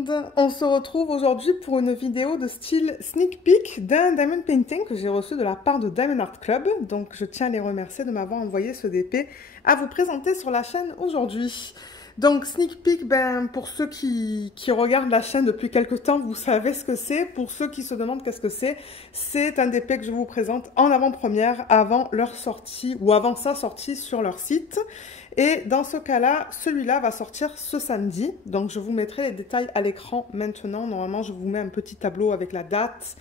monde, on se retrouve aujourd'hui pour une vidéo de style sneak peek d'un diamond painting que j'ai reçu de la part de Diamond Art Club. Donc je tiens à les remercier de m'avoir envoyé ce DP à vous présenter sur la chaîne aujourd'hui. Donc sneak peek, pour ceux qui regardent la chaîne depuis quelques temps, vous savez ce que c'est. Pour ceux qui se demandent qu'est-ce que c'est un DP que je vous présente en avant-première avant leur sortie ou avant sa sortie sur leur site. Et dans ce cas-là, celui-là va sortir ce samedi. Donc je vous mettrai les détails à l'écran maintenant. Normalement, je vous mets un petit tableau avec la date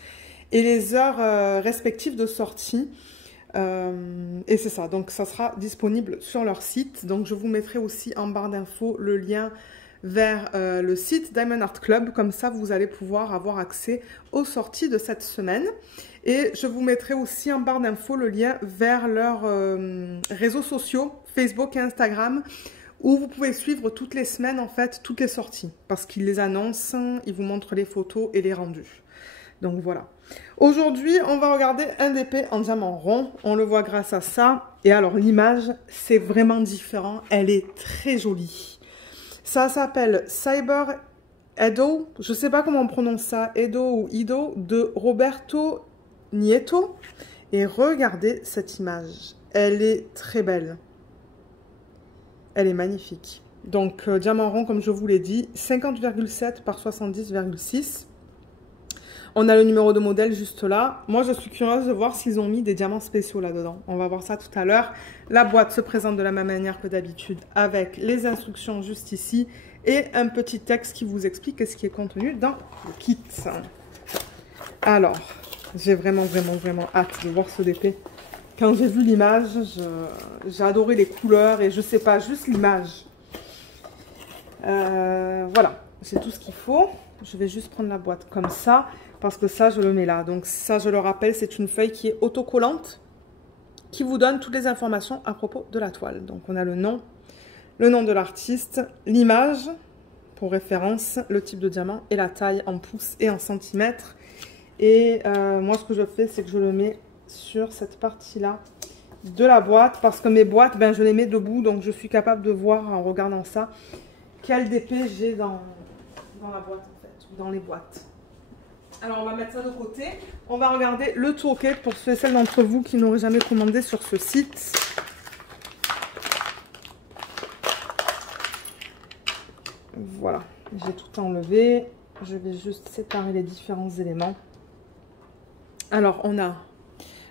et les heures respectives de sortie. Et c'est ça, donc ça sera disponible sur leur site. Donc je vous mettrai aussi en barre d'infos le lien vers le site Diamond Art Club. Comme ça, vous allez pouvoir avoir accès aux sorties de cette semaine. Et je vous mettrai aussi en barre d'infos le lien vers leurs réseaux sociaux, Facebook et Instagram, où vous pouvez suivre toutes les semaines, en fait, toutes les sorties. Parce qu'ils les annoncent, ils vous montrent les photos et les rendus. Donc voilà. Aujourd'hui, on va regarder un DP en diamant rond. On le voit grâce à ça. Et alors, l'image, c'est vraiment différent. Elle est très jolie. Ça s'appelle Cyber Edo. Je ne sais pas comment on prononce ça. Edo ou Ido de Roberto Nieto. Et regardez cette image. Elle est très belle. Elle est magnifique. Donc, diamant rond, comme je vous l'ai dit, 50,7 par 70,6. On a le numéro de modèle juste là. Moi, je suis curieuse de voir s'ils ont mis des diamants spéciaux là-dedans. On va voir ça tout à l'heure. La boîte se présente de la même manière que d'habitude avec les instructions juste ici et un petit texte qui vous explique ce qui est contenu dans le kit. Alors, j'ai vraiment hâte de voir ce DP. Quand j'ai vu l'image, j'ai adoré les couleurs et je sais pas, juste l'image. Voilà, j'ai tout ce qu'il faut. Je vais juste prendre la boîte comme ça, parce que ça, je le mets là. Donc ça, je le rappelle, c'est une feuille qui est autocollante, qui vous donne toutes les informations à propos de la toile. Donc on a le nom de l'artiste, l'image pour référence, le type de diamant et la taille en pouces et en centimètres. Et moi, ce que je fais, c'est que je le mets sur cette partie-là de la boîte, parce que mes boîtes, je les mets debout, donc je suis capable de voir en regardant ça quel DP j'ai dans la boîte, en fait, ou dans les boîtes. Alors, on va mettre ça de côté. On va regarder le toolkit pour ceux et celles d'entre vous qui n'auraient jamais commandé sur ce site. Voilà, j'ai tout enlevé. Je vais juste séparer les différents éléments. Alors, on a...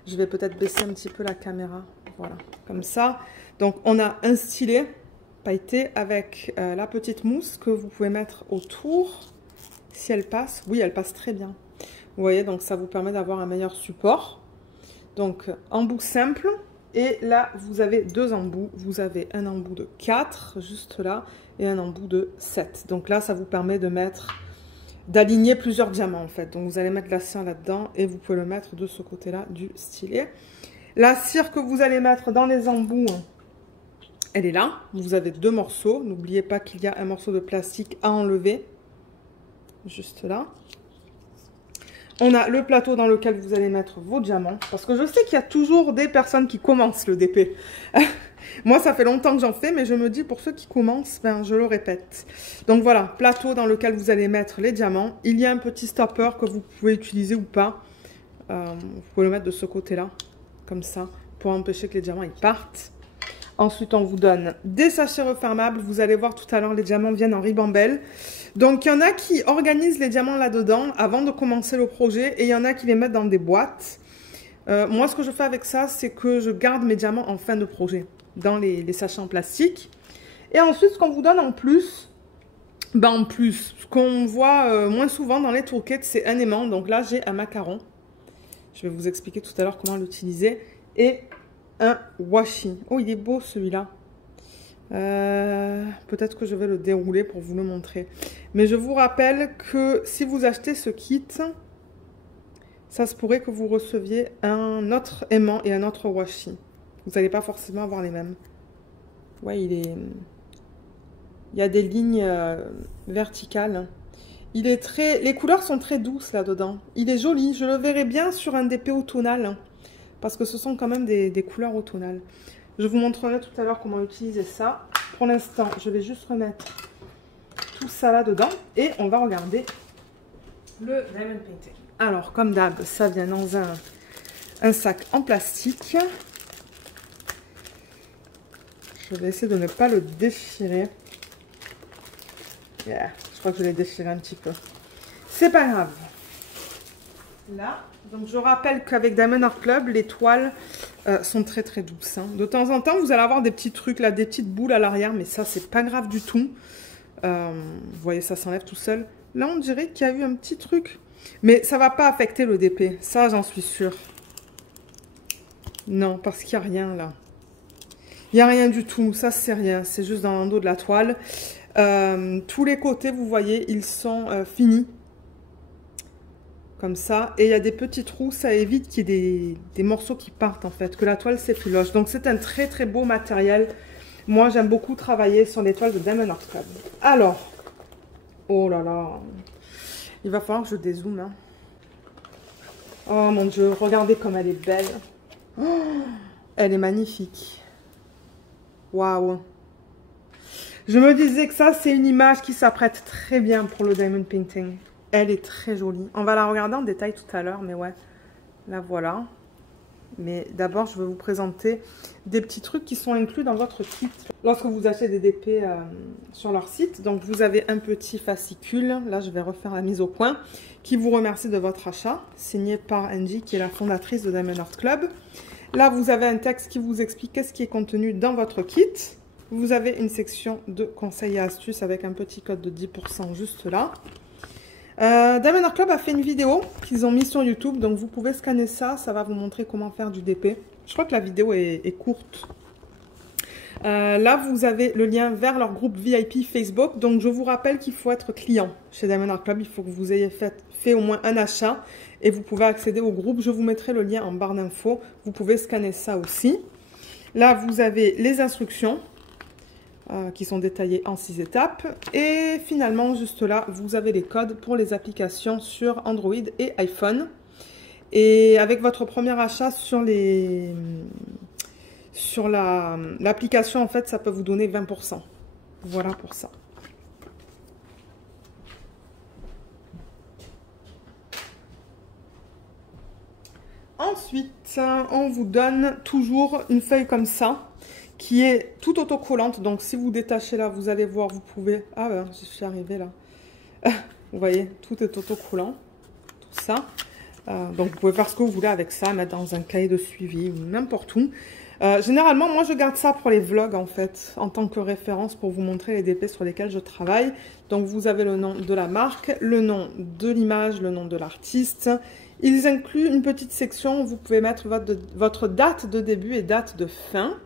Je vais peut-être baisser un petit peu la caméra. Voilà, comme ça. Donc, on a un stylet pailleté avec la petite mousse que vous pouvez mettre autour. Si elle passe, oui, elle passe très bien. Vous voyez, donc ça vous permet d'avoir un meilleur support. Donc, embout simple. Et là, vous avez deux embouts. Vous avez un embout de 4, juste là, et un embout de 7. Donc là, ça vous permet d'aligner plusieurs diamants, en fait. Donc, vous allez mettre la cire là-dedans et vous pouvez le mettre de ce côté-là du stylet. La cire que vous allez mettre dans les embouts, elle est là. Vous avez deux morceaux. N'oubliez pas qu'il y a un morceau de plastique à enlever. Juste là. On a le plateau dans lequel vous allez mettre vos diamants. Parce que je sais qu'il y a toujours des personnes qui commencent le DP. Moi, ça fait longtemps que j'en fais, mais je me dis, pour ceux qui commencent, je le répète. Donc voilà, plateau dans lequel vous allez mettre les diamants. Il y a un petit stopper que vous pouvez utiliser ou pas. Vous pouvez le mettre de ce côté-là, comme ça, pour empêcher que les diamants ils partent. Ensuite, on vous donne des sachets refermables. Vous allez voir tout à l'heure, les diamants viennent en ribambelle. Donc, il y en a qui organisent les diamants là-dedans avant de commencer le projet. Et il y en a qui les mettent dans des boîtes. Moi, ce que je fais avec ça, c'est que je garde mes diamants en fin de projet, dans les sachets en plastique. Et ensuite, ce qu'on vous donne en plus, ce qu'on voit moins souvent dans les toolkits, c'est un aimant. Donc là, j'ai un macaron. Je vais vous expliquer tout à l'heure comment l'utiliser. Et un washi. Oh, il est beau celui-là. Peut-être que je vais le dérouler pour vous le montrer. Mais je vous rappelle que si vous achetez ce kit, ça se pourrait que vous receviez un autre aimant et un autre washi. Vous n'allez pas forcément avoir les mêmes. Ouais, il y a des lignes verticales. Les couleurs sont très douces là-dedans. Il est joli. Je le verrai bien sur un DP automnal. Parce que ce sont quand même des couleurs automnales. Je vous montrerai tout à l'heure comment utiliser ça. Pour l'instant, je vais juste remettre tout ça là-dedans. Et on va regarder le Diamond Painting. Alors, comme d'hab, ça vient dans un sac en plastique. Je vais essayer de ne pas le déchirer. Yeah, je crois que je l'ai déchiré un petit peu. C'est pas grave. Là, donc je rappelle qu'avec Diamond Art Club, les toiles sont très très douces. Hein. De temps en temps, vous allez avoir des petits trucs là, des petites boules à l'arrière, mais ça, c'est pas grave du tout. Vous voyez, ça s'enlève tout seul. Là, on dirait qu'il y a eu un petit truc. Mais ça va pas affecter le DP, ça, j'en suis sûre. Non, parce qu'il n'y a rien là. Il n'y a rien du tout, ça c'est rien, c'est juste dans l'endos de la toile. Tous les côtés, vous voyez, ils sont finis. Comme ça. Et il y a des petits trous, ça évite qu'il y ait des morceaux qui partent en fait, que la toile s'effiloche. Donc c'est un très très beau matériel. Moi j'aime beaucoup travailler sur les toiles de Diamond Art Club. Alors, oh là là, il va falloir que je dézoome. Hein. Oh mon Dieu, regardez comme elle est belle. Oh, elle est magnifique. Waouh. Je me disais que ça, c'est une image qui s'apprête très bien pour le Diamond Painting. Elle est très jolie. On va la regarder en détail tout à l'heure, mais ouais, la voilà. Mais d'abord, je vais vous présenter des petits trucs qui sont inclus dans votre kit. Lorsque vous achetez des DP sur leur site, donc vous avez un petit fascicule. Là, je vais refaire la mise au point, qui vous remercie de votre achat, signé par Angie, qui est la fondatrice de Diamond Art Club. Là, vous avez un texte qui vous explique qu'est-ce qui est contenu dans votre kit. Vous avez une section de conseils et astuces avec un petit code de 10% juste là. Diamond Art Club a fait une vidéo qu'ils ont mis sur YouTube, donc vous pouvez scanner ça, ça va vous montrer comment faire du DP. Je crois que la vidéo est courte. Là, vous avez le lien vers leur groupe VIP Facebook, donc je vous rappelle qu'il faut être client chez Diamond Art Club, il faut que vous ayez fait au moins un achat et vous pouvez accéder au groupe. Je vous mettrai le lien en barre d'infos, vous pouvez scanner ça aussi. Là, vous avez les instructions. Qui sont détaillés en 6 étapes. Et finalement, juste là, vous avez les codes pour les applications sur Android et iPhone. Et avec votre premier achat sur l'application, en fait, ça peut vous donner 20%. Voilà pour ça. Ensuite, on vous donne toujours une feuille comme ça, qui est tout autocollante. Donc, si vous détachez là, vous allez voir, vous pouvez... Ah ben, je suis arrivée là. Vous voyez, tout est autocollant. Tout ça. Donc, vous pouvez faire ce que vous voulez avec ça, mettre dans un cahier de suivi ou n'importe où. Généralement, moi, je garde ça pour les vlogs, en fait, en tant que référence pour vous montrer les DP sur lesquels je travaille. Donc, vous avez le nom de la marque, le nom de l'image, le nom de l'artiste. Ils incluent une petite section où vous pouvez mettre votre date de début et date de fin.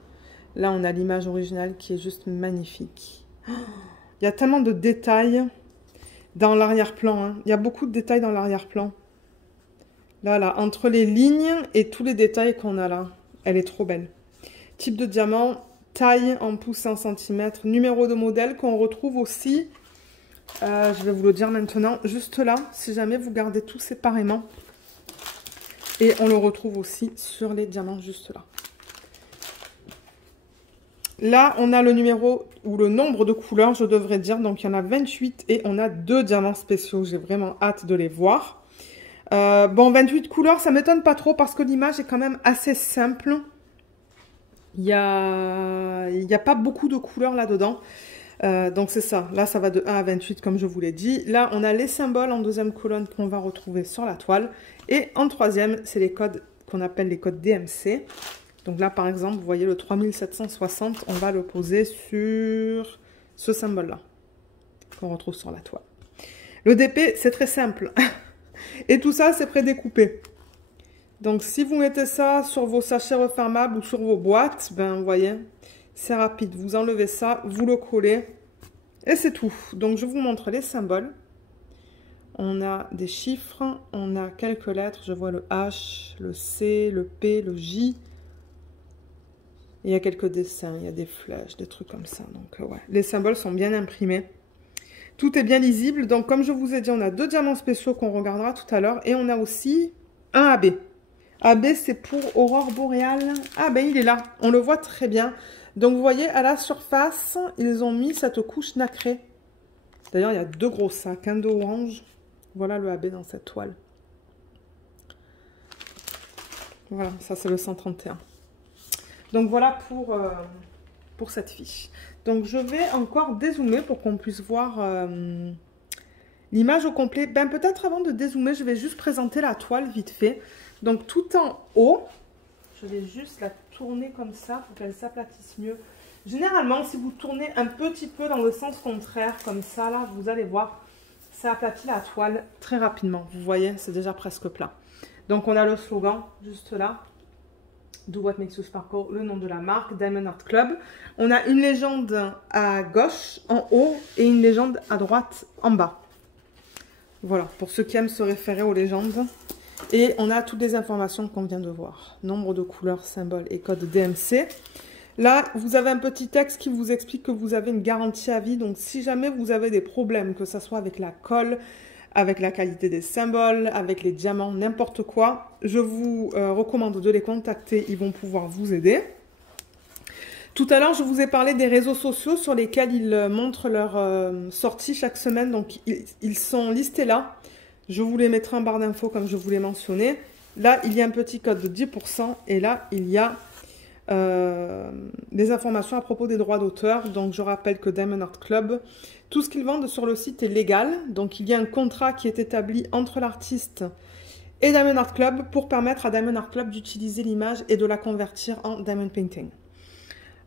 Là, on a l'image originale qui est juste magnifique. Il y a tellement de détails dans l'arrière-plan. Hein. Il y a beaucoup de détails dans l'arrière-plan. Là, entre les lignes et tous les détails qu'on a là. Elle est trop belle. Type de diamant, taille en pouces en centimètres, numéro de modèle qu'on retrouve aussi. Je vais vous le dire maintenant, juste là, si jamais vous gardez tout séparément. Et on le retrouve aussi sur les diamants juste là. Là, on a le numéro ou le nombre de couleurs, je devrais dire. Donc, il y en a 28 et on a 2 diamants spéciaux. J'ai vraiment hâte de les voir. Bon, 28 couleurs, ça ne m'étonne pas trop parce que l'image est quand même assez simple. Il y a pas beaucoup de couleurs là-dedans. Donc, c'est ça. Là, ça va de 1 à 28, comme je vous l'ai dit. Là, on a les symboles en deuxième colonne qu'on va retrouver sur la toile. Et en troisième, c'est les codes qu'on appelle les codes DMC. Donc là, par exemple, vous voyez le 3760, on va le poser sur ce symbole-là, qu'on retrouve sur la toile. Le DP, c'est très simple. Et tout ça, c'est prédécoupé. Donc, si vous mettez ça sur vos sachets refermables ou sur vos boîtes, ben, vous voyez, c'est rapide. Vous enlevez ça, vous le collez, et c'est tout. Donc, je vous montre les symboles. On a des chiffres, on a quelques lettres. Je vois le H, le C, le P, le J. Il y a quelques dessins, il y a des flèches, des trucs comme ça. Donc, ouais, les symboles sont bien imprimés. Tout est bien lisible. Donc, comme je vous ai dit, on a 2 diamants spéciaux qu'on regardera tout à l'heure. Et on a aussi un AB. AB, c'est pour Aurore Boréale. Ah, ben, il est là. On le voit très bien. Donc, vous voyez, à la surface, ils ont mis cette couche nacrée. D'ailleurs, il y a 2 gros sacs, un de orange. Voilà le AB dans cette toile. Voilà, ça c'est le 131. Donc voilà pour cette fiche. Donc je vais encore dézoomer pour qu'on puisse voir l'image au complet. Ben peut-être avant de dézoomer, je vais juste présenter la toile vite fait. Donc tout en haut, je vais juste la tourner comme ça pour qu'elle s'aplatisse mieux. Généralement, si vous tournez un petit peu dans le sens contraire, comme ça, là, vous allez voir, ça aplatit la toile très rapidement. Vous voyez, c'est déjà presque plat. Donc on a le slogan juste là. Do What Makes You Sparkle, le nom de la marque, Diamond Art Club. On a une légende à gauche, en haut, et une légende à droite, en bas. Voilà, pour ceux qui aiment se référer aux légendes. Et on a toutes les informations qu'on vient de voir. Nombre de couleurs, symboles et codes DMC. Là, vous avez un petit texte qui vous explique que vous avez une garantie à vie. Donc, si jamais vous avez des problèmes, que ce soit avec la colle, avec la qualité des symboles, avec les diamants, n'importe quoi, je vous recommande de les contacter, ils vont pouvoir vous aider. Tout à l'heure, je vous ai parlé des réseaux sociaux sur lesquels ils montrent leurs sorties chaque semaine, donc ils sont listés là. Je vous les mettrai en barre d'infos comme je vous l'ai mentionné. Là, il y a un petit code de 10% et là, il y a des informations à propos des droits d'auteur. Donc, je rappelle que Diamond Art Club, tout ce qu'ils vendent sur le site est légal. Donc, il y a un contrat qui est établi entre l'artiste et Diamond Art Club pour permettre à Diamond Art Club d'utiliser l'image et de la convertir en Diamond Painting.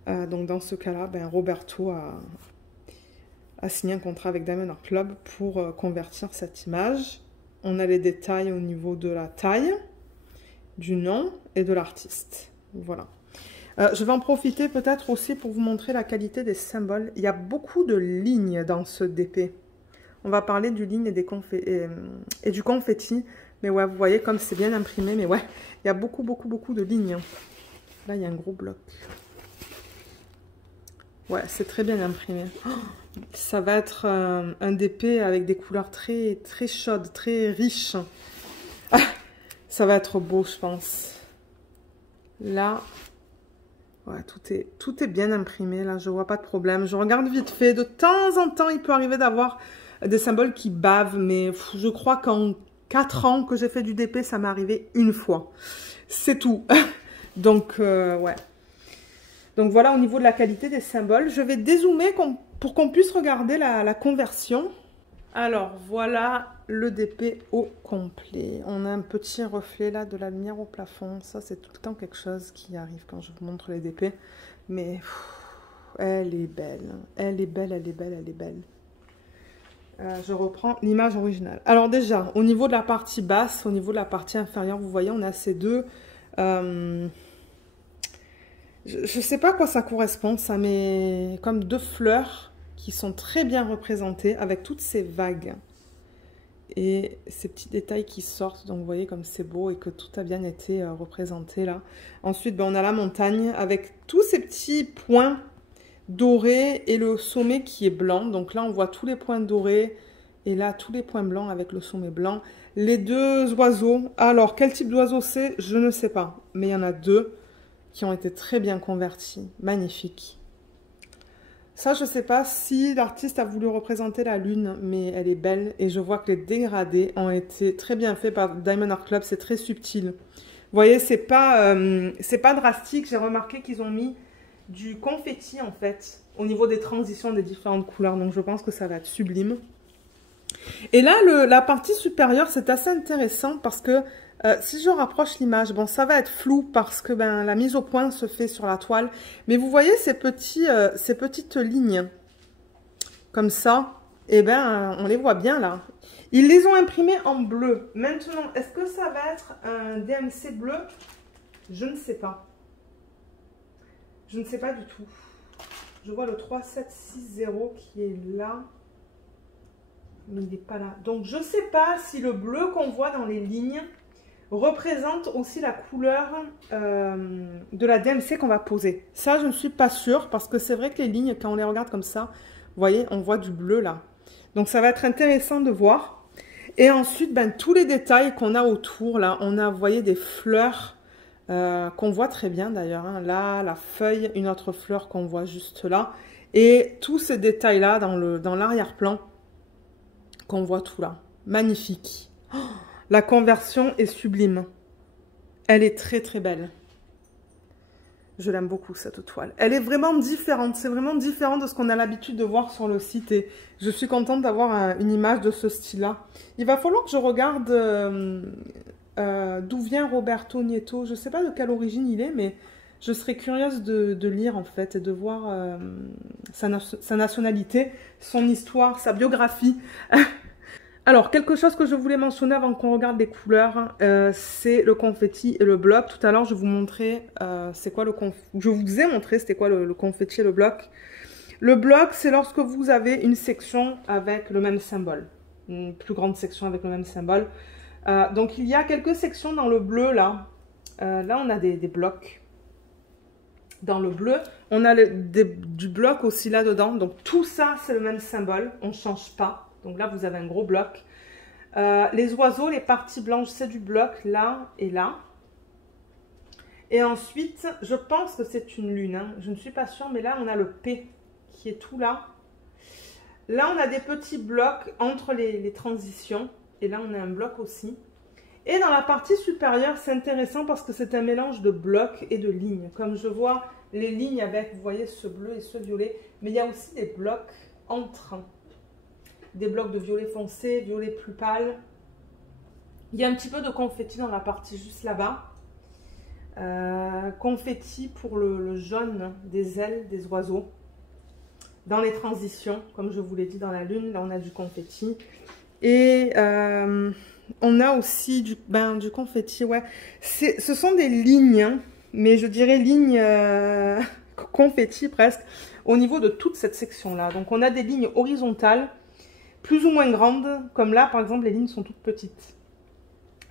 Donc, dans ce cas-là, ben, Roberto a signé un contrat avec Diamond Art Club pour convertir cette image. On a les détails au niveau de la taille, du nom et de l'artiste. Voilà. Je vais en profiter peut-être aussi pour vous montrer la qualité des symboles. Il y a beaucoup de lignes dans ce DP. On va parler du ligne et du confetti. Mais ouais, vous voyez comme c'est bien imprimé. Mais ouais, il y a beaucoup de lignes. Là, il y a un gros bloc. Ouais, c'est très bien imprimé. Oh, ça va être un DP avec des couleurs très chaudes, très riches. Ah, ça va être beau, je pense. Là... ouais, tout est bien imprimé, là, je vois pas de problème. Je regarde vite fait. De temps en temps, il peut arriver d'avoir des symboles qui bavent, mais je crois qu'en 4 ans que j'ai fait du DP, ça m'est arrivé une fois. C'est tout. Donc, ouais. Donc, voilà au niveau de la qualité des symboles. Je vais dézoomer pour qu'on puisse regarder la conversion. Alors, voilà le DP au complet. On a un petit reflet là de la lumière au plafond. Ça, c'est tout le temps quelque chose qui arrive quand je vous montre les DP. Mais elle est belle. Elle est belle, elle est belle, elle est belle. Je reprends l'image originale. Alors déjà, au niveau de la partie basse, au niveau de la partie inférieure, vous voyez, on a ces deux... je ne sais pas à quoi ça correspond, ça, mais comme 2 fleurs qui sont très bien représentées avec toutes ces vagues. Et ces petits détails qui sortent, donc vous voyez comme c'est beau et que tout a bien été représenté là. Ensuite, ben, on a la montagne avec tous ces petits points dorés et le sommet qui est blanc. Donc là, on voit tous les points dorés et là, tous les points blancs avec le sommet blanc. Les 2 oiseaux, alors quel type d'oiseau c'est, je ne sais pas. Mais il y en a 2 qui ont été très bien convertis, magnifiques. Ça, je ne sais pas si l'artiste a voulu représenter la lune, mais elle est belle. Et je vois que les dégradés ont été très bien faits par Diamond Art Club. C'est très subtil. Vous voyez, c'est pas drastique. J'ai remarqué qu'ils ont mis du confetti, en fait, au niveau des transitions des différentes couleurs. Donc, je pense que ça va être sublime. Et là, la partie supérieure, c'est assez intéressant parce que si je rapproche l'image, bon, ça va être flou parce que ben, la mise au point se fait sur la toile. Mais vous voyez ces petites lignes comme ça, et ben, on les voit bien là. Ils les ont imprimées en bleu. Maintenant, est-ce que ça va être un DMC bleu? Je ne sais pas. Je ne sais pas du tout. Je vois le 3760 qui est là. Mais il n'est pas là. Donc, je ne sais pas si le bleu qu'on voit dans les lignes représente aussi la couleur de la DMC qu'on va poser. Ça, je ne suis pas sûre parce que c'est vrai que les lignes, quand on les regarde comme ça, vous voyez, on voit du bleu là. Donc, ça va être intéressant de voir. Et ensuite, ben, tous les détails qu'on a autour, là, on a, vous voyez, des fleurs qu'on voit très bien d'ailleurs. Hein. Là, la feuille, une autre fleur qu'on voit juste là. Et tous ces détails-là dans l'arrière-plan. qu'on voit tout là. Magnifique. Oh, la conversion est sublime. Elle est très très belle. Je l'aime beaucoup cette toile. Elle est vraiment différente. C'est vraiment différent de ce qu'on a l'habitude de voir sur le site. Et je suis contente d'avoir une image de ce style-là. Il va falloir que je regarde d'où vient Roberto Nieto. Je ne sais pas de quelle origine il est, mais je serais curieuse de lire en fait et de voir sa nationalité, son histoire, sa biographie. Alors, quelque chose que je voulais mentionner avant qu'on regarde les couleurs, c'est le confetti et le bloc. Tout à l'heure, je vous montrais, je vous ai montré c'était quoi le confetti et le bloc. Le bloc, c'est lorsque vous avez une section avec le même symbole. Une plus grande section avec le même symbole. Donc, il y a quelques sections dans le bleu, là. Là, on a des blocs. Dans le bleu, on a du bloc aussi là-dedans. Donc, tout ça, c'est le même symbole. On ne change pas. Donc là, vous avez un gros bloc. Les oiseaux, les parties blanches, c'est du bloc là et là. Et ensuite, je pense que c'est une lune. Hein. Je ne suis pas sûre, mais là, on a le P qui est tout là. Là, on a des petits blocs entre les transitions. Et là, on a un bloc aussi. Et dans la partie supérieure, c'est intéressant parce que c'est un mélange de blocs et de lignes. Comme je vois les lignes avec, vous voyez, ce bleu et ce violet. Mais il y a aussi des blocs entre des blocs de violet foncé, violet plus pâle. Il y a un petit peu de confetti dans la partie juste là-bas. Confetti pour le jaune des ailes des oiseaux. Dans les transitions, comme je vous l'ai dit dans la lune, là on a du confetti. Et on a aussi du confetti, ouais. Ce sont des lignes, hein, mais je dirais lignes confetti presque, au niveau de toute cette section-là. Donc on a des lignes horizontales, plus ou moins grandes, comme là par exemple les lignes sont toutes petites.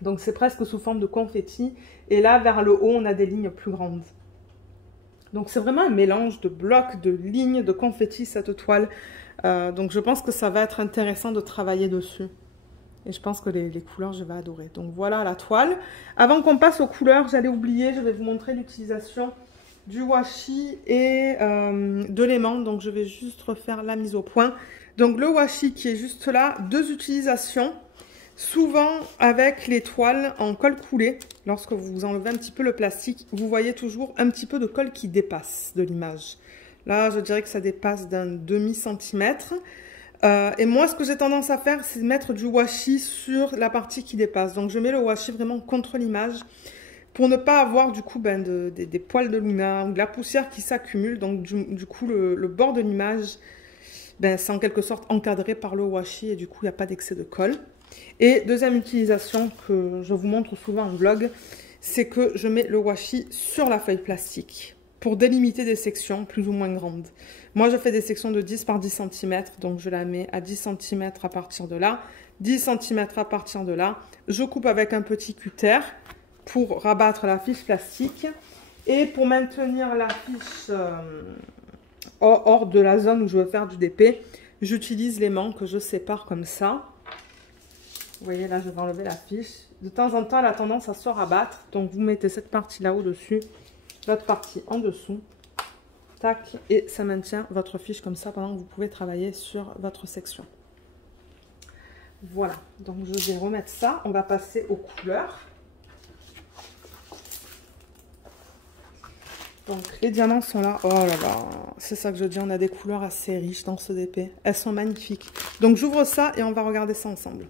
Donc c'est presque sous forme de confetti. Et là vers le haut on a des lignes plus grandes. Donc c'est vraiment un mélange de blocs, de lignes, de confetti cette toile. Donc je pense que ça va être intéressant de travailler dessus. Et je pense que les couleurs je vais adorer. Donc voilà la toile. Avant qu'on passe aux couleurs, j'allais oublier, je vais vous montrer l'utilisation du washi et de l'aimant. Donc je vais juste refaire la mise au point. Donc le washi qui est juste là, 2 utilisations. Souvent avec les toiles en colle coulée, lorsque vous enlevez un petit peu le plastique, vous voyez toujours un petit peu de colle qui dépasse de l'image. Là je dirais que ça dépasse d'un demi-centimètre. Et moi ce que j'ai tendance à faire, c'est mettre du washi sur la partie qui dépasse. Donc je mets le washi vraiment contre l'image pour ne pas avoir du coup des poils de Luna ou de la poussière qui s'accumule. Donc du coup le bord de l'image, c'est en quelque sorte encadré par le washi et du coup il n'y a pas d'excès de colle. Et deuxième utilisation que je vous montre souvent en vlog, c'est que je mets le washi sur la feuille plastique pour délimiter des sections plus ou moins grandes. Moi je fais des sections de 10 par 10 cm, donc je la mets à 10 cm à partir de là, 10 cm à partir de là. Je coupe avec un petit cutter pour rabattre la fiche plastique et pour maintenir la fiche hors de la zone où je veux faire du DP, j'utilise l'aimant que je sépare comme ça. Vous voyez là, je vais enlever la fiche. De temps en temps, elle a tendance à se rabattre. Donc, vous mettez cette partie-là au-dessus, l'autre partie en dessous. Tac, et ça maintient votre fiche comme ça pendant que vous pouvez travailler sur votre section. Voilà, donc je vais remettre ça. On va passer aux couleurs. Donc, les diamants sont là. Oh là là, c'est ça que je dis, on a des couleurs assez riches dans ce DP. Elles sont magnifiques. Donc, j'ouvre ça et on va regarder ça ensemble.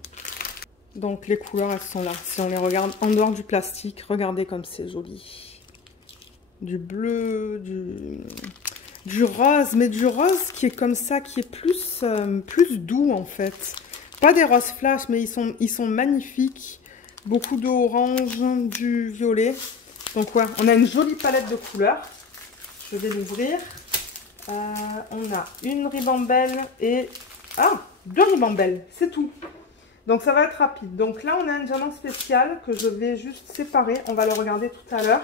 Donc les couleurs elles sont là, si on les regarde en dehors du plastique, regardez comme c'est joli. Du bleu, du rose, mais du rose qui est comme ça, qui est plus doux en fait. Pas des roses flash, mais ils sont magnifiques. Beaucoup d'orange, du violet. Donc ouais, on a une jolie palette de couleurs. Je vais l'ouvrir. On a une ribambelle et... Ah, 2 ribambelles, c'est tout. Donc ça va être rapide. Donc là on a un diamant spécial que je vais juste séparer. On va le regarder tout à l'heure.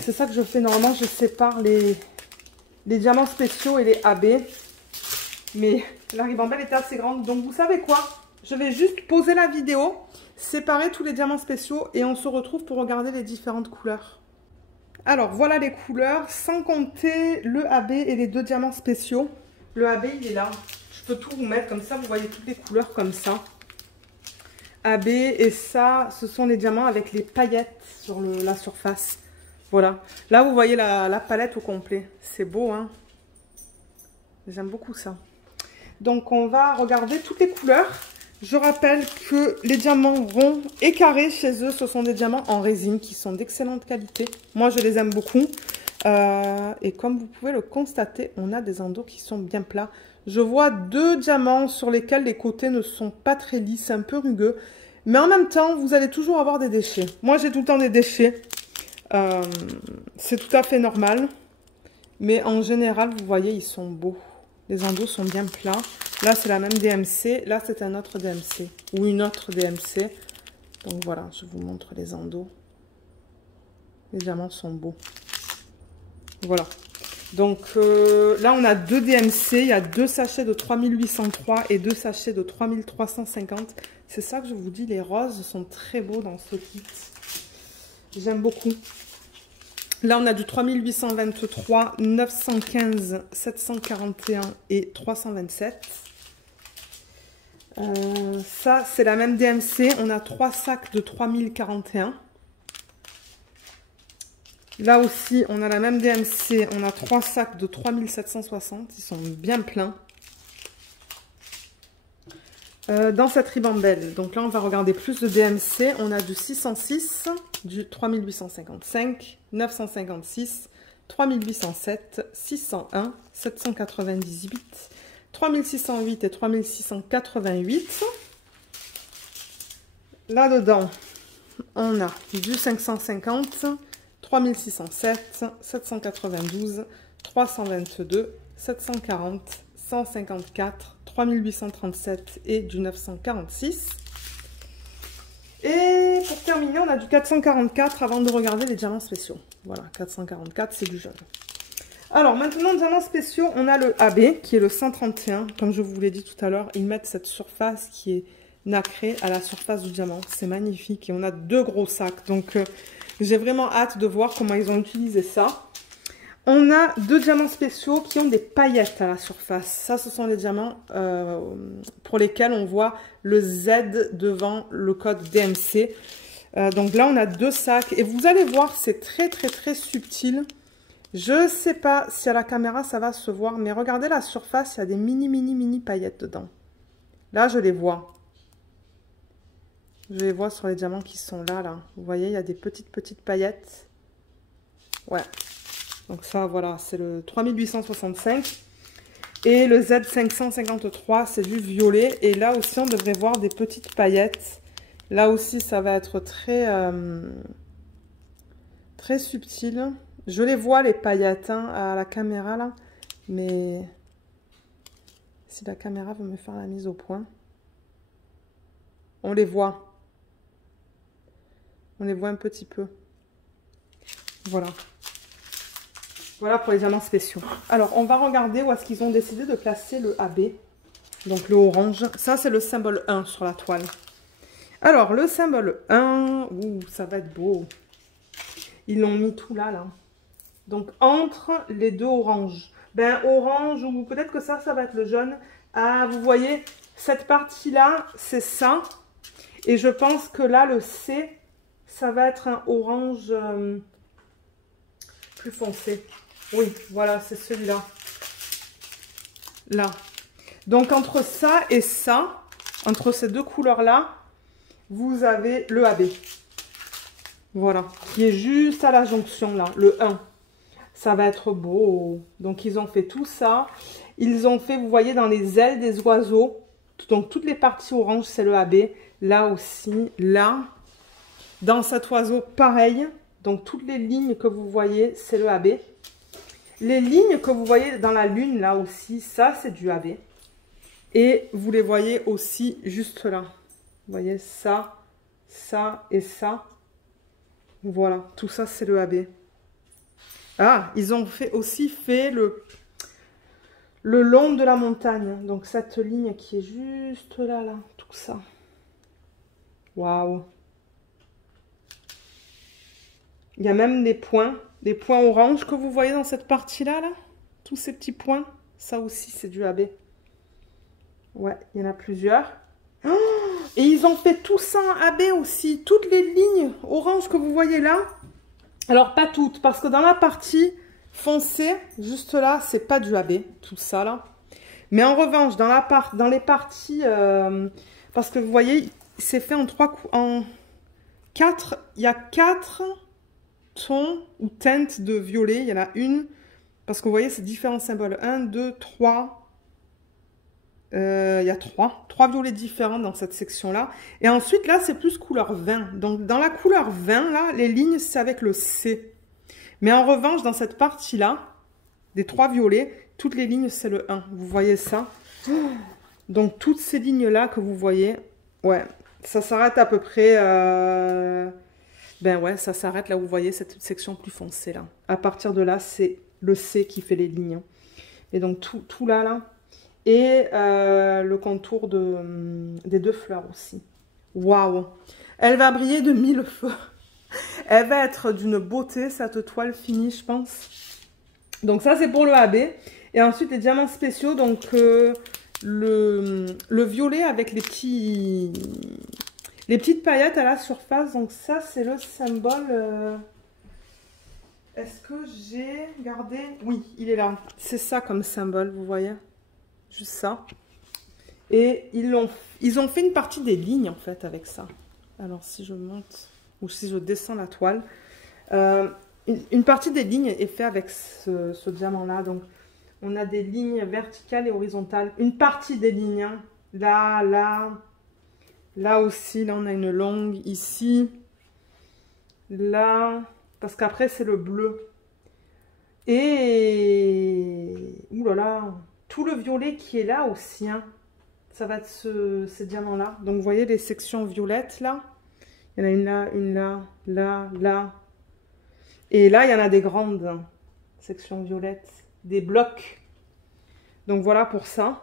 C'est ça que je fais normalement. Je sépare les diamants spéciaux et les AB. Mais la ribambelle était assez grande. Donc vous savez quoi? Je vais juste poser la vidéo, séparer tous les diamants spéciaux et on se retrouve pour regarder les différentes couleurs. Alors voilà les couleurs, sans compter le AB et les 2 diamants spéciaux. Le AB il est là. Je peux tout vous mettre comme ça, vous voyez toutes les couleurs comme ça. AB, et ça, ce sont les diamants avec les paillettes sur la surface. Voilà. Là, vous voyez la palette au complet. C'est beau, hein? J'aime beaucoup ça. Donc, on va regarder toutes les couleurs. Je rappelle que les diamants ronds et carrés chez eux, ce sont des diamants en résine qui sont d'excellente qualité. Moi, je les aime beaucoup. Et comme vous pouvez le constater, on a des endos qui sont bien plats. Je vois 2 diamants sur lesquels les côtés ne sont pas très lisses, un peu rugueux. Mais en même temps, vous allez toujours avoir des déchets. Moi, j'ai tout le temps des déchets. C'est tout à fait normal. Mais en général, vous voyez, ils sont beaux. Les endos sont bien plats. Là, c'est la même DMC. Là, c'est un autre DMC. Ou une autre DMC. Donc voilà, je vous montre les endos. Les diamants sont beaux. Voilà. Donc là, on a 2 DMC. Il y a 2 sachets de 3803 et 2 sachets de 3350. C'est ça que je vous dis, les roses sont très beaux dans ce kit. J'aime beaucoup. Là, on a du 3823, 915, 741 et 327. Ça, c'est la même DMC. On a 3 sacs de 3041. Là aussi, on a la même DMC. On a 3 sacs de 3760. Ils sont bien pleins. Dans cette ribambelle, donc là, on va regarder plus de DMC. On a du 606, du 3855, 956, 3807, 601, 798, 3608 et 3688. Là-dedans, on a du 550, 3607, 792, 322, 740, 154, 3837 et du 946. Et pour terminer, on a du 444 avant de regarder les diamants spéciaux. Voilà, 444, c'est du jaune. Alors maintenant, diamants spéciaux, on a le AB qui est le 131. Comme je vous l'ai dit tout à l'heure, ils mettent cette surface qui est nacrée à la surface du diamant. C'est magnifique et on a 2 gros sacs. Donc j'ai vraiment hâte de voir comment ils ont utilisé ça. On a 2 diamants spéciaux qui ont des paillettes à la surface. Ça, ce sont les diamants pour lesquels on voit le Z devant le code DMC. Donc là, on a 2 sacs. Et vous allez voir, c'est très, très, très subtil. Je ne sais pas si à la caméra, ça va se voir. Mais regardez la surface, il y a des mini paillettes dedans. Là, je les vois. Je les vois sur les diamants qui sont là. Vous voyez, il y a des petites paillettes. Ouais. Donc ça, voilà, c'est le 3865. Et le Z553, c'est du violet. Et là aussi, on devrait voir des petites paillettes. Là aussi, ça va être très, très subtil. Je les vois, les paillettes, hein, à la caméra, là. Mais si la caméra veut me faire la mise au point. On les voit. On les voit un petit peu. Voilà. Voilà pour les diamants spéciaux. Alors, on va regarder où est-ce qu'ils ont décidé de placer le AB. Donc, le orange. Ça, c'est le symbole 1 sur la toile. Alors, le symbole 1. Ouh, ça va être beau. Ils l'ont mis tout là, là. Donc, entre les 2 oranges. Ben, orange ou peut-être que ça va être le jaune. Ah, vous voyez, cette partie-là, c'est ça. Et je pense que là, le C, ça va être un orange plus foncé. Oui, voilà, c'est celui-là. Là. Donc, entre ça et ça, entre ces 2 couleurs-là, vous avez le AB. Voilà, qui est juste à la jonction, là, le 1. Ça va être beau. Donc, ils ont fait tout ça. Ils ont fait, vous voyez, dans les ailes des oiseaux. Donc, toutes les parties oranges, c'est le AB. Là aussi, là. Dans cet oiseau, pareil. Donc, toutes les lignes que vous voyez, c'est le AB. Les lignes que vous voyez dans la lune, là aussi, ça, c'est du AB. Et vous les voyez aussi juste là. Vous voyez ça, ça et ça. Voilà, tout ça, c'est le AB. Ah, ils ont aussi fait le long de la montagne. Donc, cette ligne qui est juste là, là, tout ça. Waouh! Il y a même des points oranges que vous voyez dans cette partie-là, là. Tous ces petits points, ça aussi, c'est du AB. Ouais, il y en a plusieurs. Oh, et ils ont fait tout ça en AB aussi. Toutes les lignes orange que vous voyez là. Alors, pas toutes, parce que dans la partie foncée, juste là, c'est pas du AB, tout ça là. Mais en revanche, dans les parties... parce que vous voyez, c'est fait en quatre... Il y a 4 tons ou teintes de violet. Il y en a une... Parce que vous voyez, c'est différents symboles. 1, 2, 3... il y a 3 violets différents dans cette section-là. Et ensuite, là, c'est plus couleur 20. Donc, dans la couleur 20, là, les lignes, c'est avec le C. Mais en revanche, dans cette partie-là, des 3 violets, toutes les lignes, c'est le 1. Vous voyez ça? Donc, toutes ces lignes-là que vous voyez, ouais, ça s'arrête à peu près... Ben ouais, ça s'arrête là où vous voyez cette section plus foncée, là. À partir de là, c'est le C qui fait les lignes. Et donc, tout là, là... Et le contour des 2 fleurs aussi. Waouh! Elle va briller de 1000 feux. Elle va être d'une beauté, cette toile finie, je pense. Donc ça, c'est pour le AB. Et ensuite, les diamants spéciaux. Donc, le violet avec les petites paillettes à la surface. Donc ça, c'est le symbole... Est-ce que j'ai gardé? Oui, il est là. C'est ça comme symbole, vous voyez? Juste ça. Et ils ont fait une partie des lignes en fait avec ça. Alors si je monte ou si je descends la toile, une partie des lignes est faite avec ce diamant là. Donc on a des lignes verticales et horizontales. Une partie des lignes, hein. Là, là, là aussi, là on a une longue ici, là, parce qu'après c'est le bleu. Et ouh là là. Tout le violet qui est là aussi, hein. Ça va être ces diamants-là. Donc, vous voyez les sections violettes, là. Il y en a une là, là, là. Et là, il y en a des grandes, hein, sections violettes. Des blocs. Donc, voilà pour ça.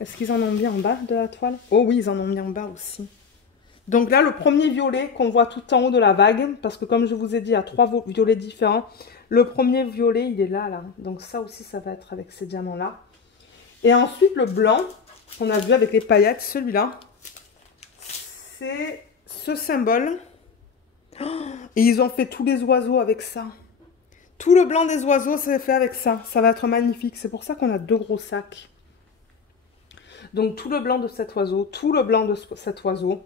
Est-ce qu'ils en ont mis en bas de la toile? Oh oui, ils en ont mis en bas aussi. Donc là, le premier violet qu'on voit tout en haut de la vague, parce que comme je vous ai dit, il y a 3 violets différents. Le premier violet, il est là, là. Donc ça aussi, ça va être avec ces diamants-là. Et ensuite, le blanc, qu'on a vu avec les paillettes, celui-là, c'est ce symbole. Oh, et ils ont fait tous les oiseaux avec ça. Tout le blanc des oiseaux, c'est fait avec ça. Ça va être magnifique. C'est pour ça qu'on a 2 gros sacs. Donc, tout le blanc de cet oiseau, tout le blanc de cet oiseau.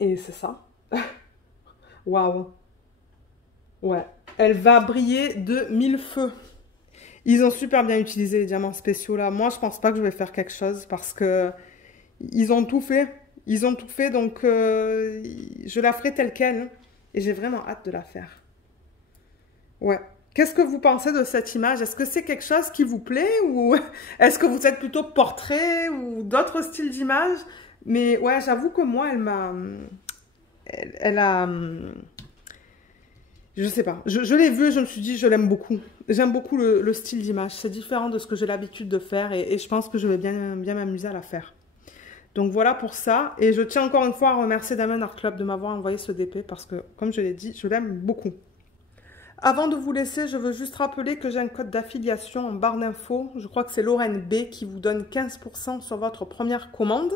Et c'est ça. Waouh. Ouais. Elle va briller de 1000 feux. Ils ont super bien utilisé les diamants spéciaux là. Moi, je pense pas que je vais faire quelque chose parce que ils ont tout fait. Ils ont tout fait, donc je la ferai telle quelle. Et j'ai vraiment hâte de la faire. Ouais. Qu'est-ce que vous pensez de cette image? Est-ce que c'est quelque chose qui vous plaît? Ou est-ce que vous êtes plutôt portrait ou d'autres styles d'images? Mais ouais, j'avoue que moi, elle a... Je sais pas. Je l'ai vue et je me suis dit, je l'aime beaucoup. J'aime beaucoup le style d'image. C'est différent de ce que j'ai l'habitude de faire et je pense que je vais bien m'amuser à la faire. Donc voilà pour ça. Et je tiens encore une fois à remercier Diamond Art Club de m'avoir envoyé ce DP parce que, comme je l'ai dit, je l'aime beaucoup. Avant de vous laisser, je veux juste rappeler que j'ai un code d'affiliation en barre d'infos. Je crois que c'est Lorraine B qui vous donne 15% sur votre première commande.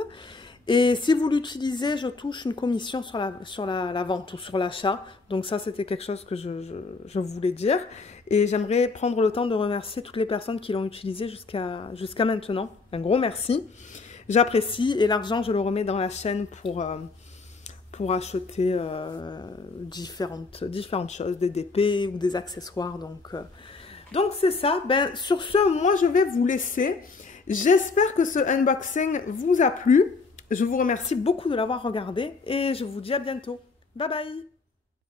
Et si vous l'utilisez, je touche une commission sur la vente ou sur l'achat. Donc ça, c'était quelque chose que je voulais dire. Et j'aimerais prendre le temps de remercier toutes les personnes qui l'ont utilisé jusqu'à maintenant. Un gros merci. J'apprécie et l'argent, je le remets dans la chaîne pour acheter différentes choses, des DP ou des accessoires. Donc c'est ça. Ben, sur ce, moi, je vais vous laisser. J'espère que ce unboxing vous a plu. Je vous remercie beaucoup de l'avoir regardé et je vous dis à bientôt. Bye bye!